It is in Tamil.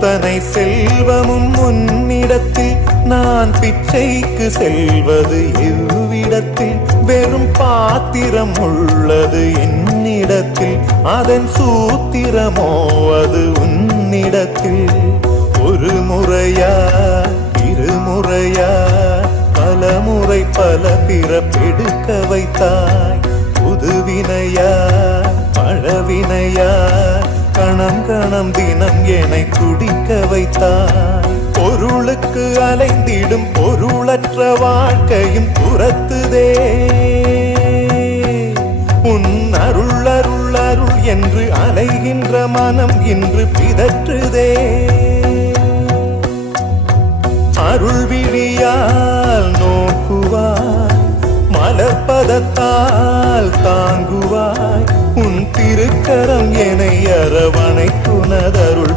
அத்தனை செல்வமும் உன்னிடத்தில் நான் பிச்சைக்கு செல்வது எவ்விடத்தில் வெறும் பாத்திரம் உள்ளது என்னிடத்தில் அதன் சூத்திரமோ அது உன்னிடத்தில் ஒரு முறையா இருமுறையா பல முறை பல பிறப்பெடுக்க வைத்தாய் புதுவினையா பழவினையா கணம் கணம் தினம் என்னை குடிக்க வைத்தாய் பொருளுக்கு அலைந்திடும் பொருளற்ற வாழ்க்கையும் துரத்துதே உன் அருள் அருள் அருள் என்று அலைகின்ற மனம் இன்று பிதற்றுதே அருள் விழியால் நோக்குவாய் மலர்பதத்தால் தாங்குவாய் உன் திருக்கரம் என்னை அரவணைத்துனதருள்